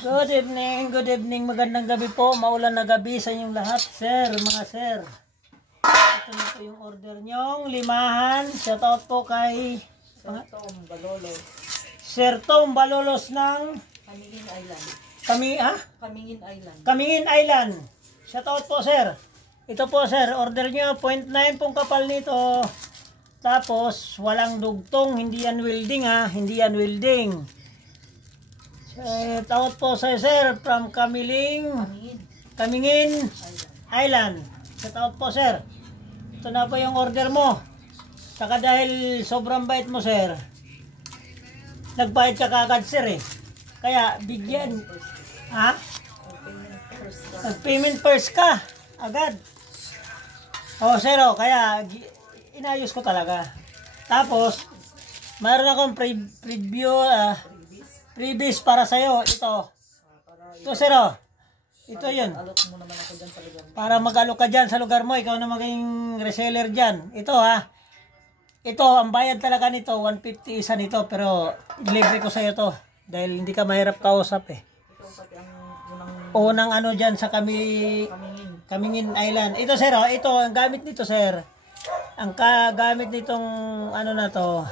Good evening, magandang gabi po, maulan na gabi sa inyong lahat, sir, mga sir. Ito na po yung order nyong limahan. Shout out po kay Sir Tom Balolos. Sir Tom Balolos ng Kamingin Island. Kamingin Island. Kamingin Island. Shout out po, sir. Ito po, sir, order nyo, 0.9 pong kapal nito. Tapos, walang dugtong, hindi yan welding ha, hindi yan welding. Shout out po sa sir from Kamingin Island. Shout out po, sir. Ito na po yung order mo. Saka dahil sobrang bait mo, sir, nagbayad ka kagad, sir eh. Kaya bigyan. Ha? Nag-payment first ka. Agad. Oh, sir, oh, kaya inayos ko talaga. Tapos, mayroon akong preview, freebies para sa'yo. Ito. Ito, sir, oh. Ito yun. Para mag-alok ka dyan sa lugar mo. Ikaw na maging reseller dyan. Ito, ha. Ito, ang bayad talaga nito, 150 isa nito. Pero, delivery ko sa'yo to. Dahil hindi ka mahirap kausap, eh. Unang ano dyan sa Kamingin Island. Ito, sir, oh. Ito, ang gamit nito, sir. Ang gamit nitong ano na to.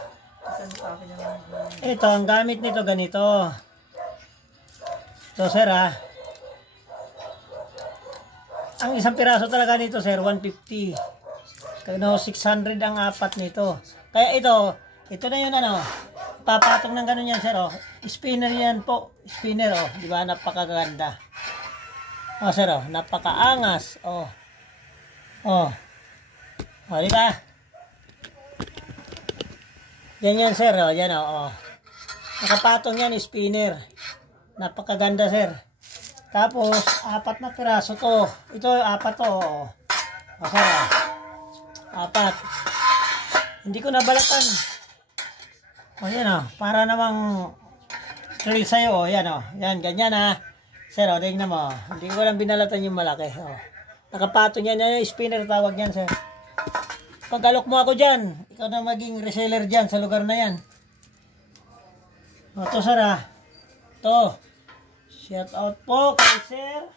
Ito, ang gamit nito ganito. Ito, sir, ha. Ang isang piraso talaga nito, sir, 150. Kaya 600 ang apat nito. Kaya ito na yun, ano, papatong ng ganun yan, sir, oh. Spinner yan po. Spinner, oh. Di ba? Napakaganda. Oh, sir, oh. Napakaangas. Oh. Oh. Oh, di ba? Yan, sir, oh. Yan, oh. Nakapatong yan, spinner. Napakaganda, sir. Tapos, 4 na piraso to. Ito, 4 to, oh. Oh, sir, oh. 4. Hindi ko nabalatan. Oh, yan, oh. Para namang trail sa'yo, oh. Yan, oh. Yan, ganyan, ha. Sir, oh, tingnan mo. Hindi ko lang binalatan yung malaki, oh. Nakapatong yan. Yan yung spinner tawag yan, sir. Pag-alok mo ako dyan, ikaw na maging reseller dyan sa lugar na yan. O, ito, sir, ha. Ito. Shout out po kay Sir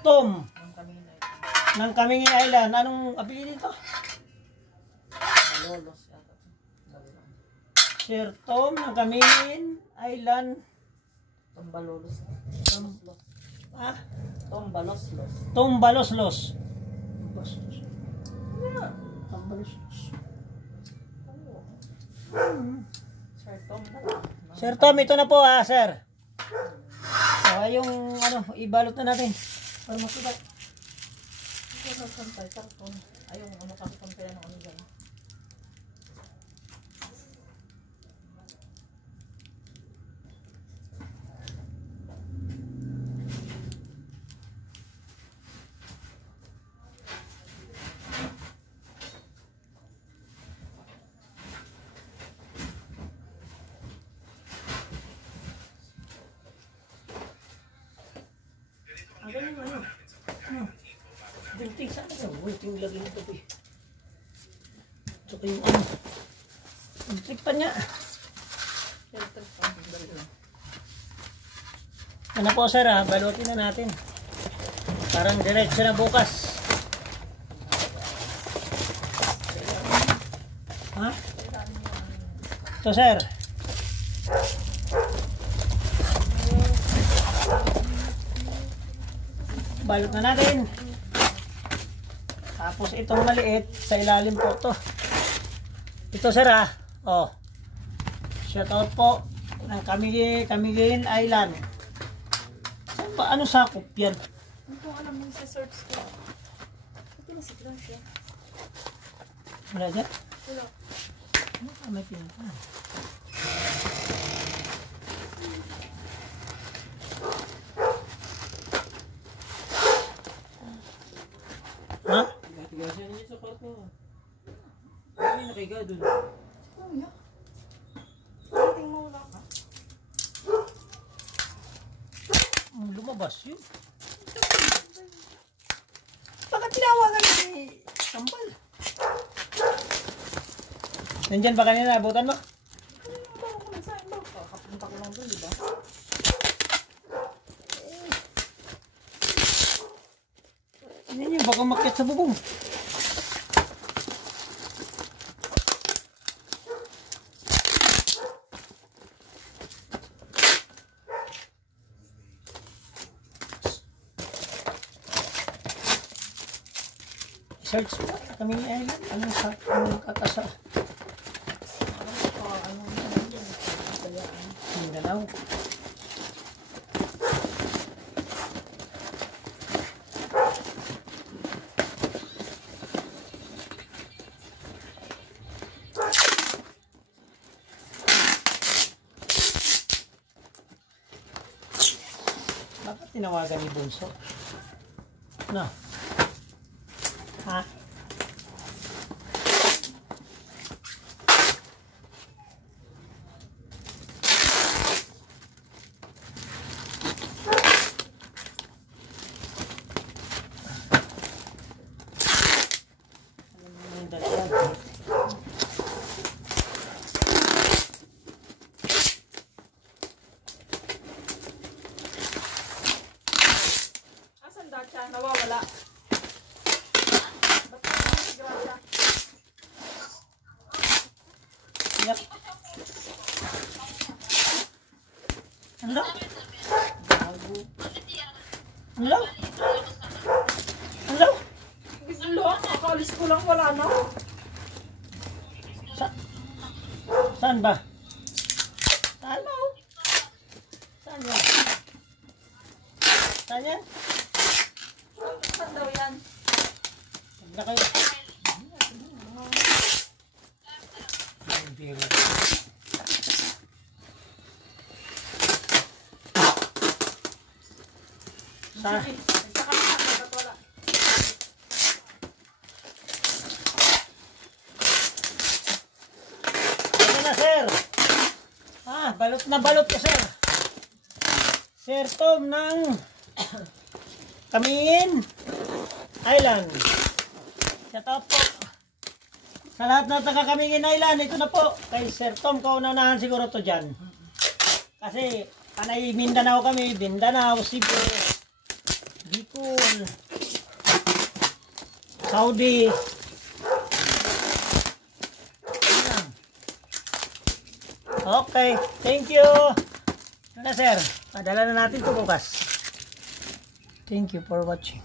Tom ng Kamingin Island. Anong apelyido nito? Balolos. Sir Tom ng Kamingin Island. Tom Balolos. Ha? Tom Baloslos. Tom Baloslos. Tom Baloslos. Sir Tom. Sir Tom, ito na po, ha, sir. So, yung ano, ibalot na natin para masukat. Ayun, ano kasi kaya ng ano dyan. Ano yung ano? Gunting sa ano? Gunting lagi nito po eh. Tsaka yung ano. Gunting pa niya. Ano po, sir, ha? Balutin na natin. Parang diretso na bukas. Ha? Ito, sir. Balot na natin. Tapos itong maliit sa ilalim po to. Ito, sir, ha. Oh. Shout out po ng Kamingin Island. Paano sakop yan? Hindi ko alam mo sa search ko. Ito na si Gracia. Wala dyan? Wala. Ano ka may pinaka? Ha? Tigasan niya sa kwarto. Ay, nakiga dun. Kuya. Tingnan mo wala ka. Lumabas yun. Bakit tinawagan ni Sampal? Nandyan ba kanina? Abutan mo? Kanina ba ako nagsahin ba? Kakapunta ko lang doon, di ba? baka makyat sa bubong. Search pa kami ni Ellen. Anong kakasa? Mindanao. Bakit tinawagan ni Bunso? No. Ha? Asan Dacha? Nawawala. Yep. Ano? Ano? Ano? Biglo, kakaalis ko lang, wala na. Saan ba? Saan? Saan yan? Saan yan? Saan daw yan? Huwag na kayo. Sa Wala. Ano na, sir? Balot na balot ka, sir. Sir Tom ng Kamingin Island. Shout out po sa lahat na taga Kamingin Island. Ito na po kay Sir Tom. Kaunahan siguro to dyan. Kasi panay Mindanao kami. Mindanao, Cebu, Bicol, Saudi. Ayan. Okay, thank you. Ano na, sir? Padala na natin ito bukas. Thank you for watching.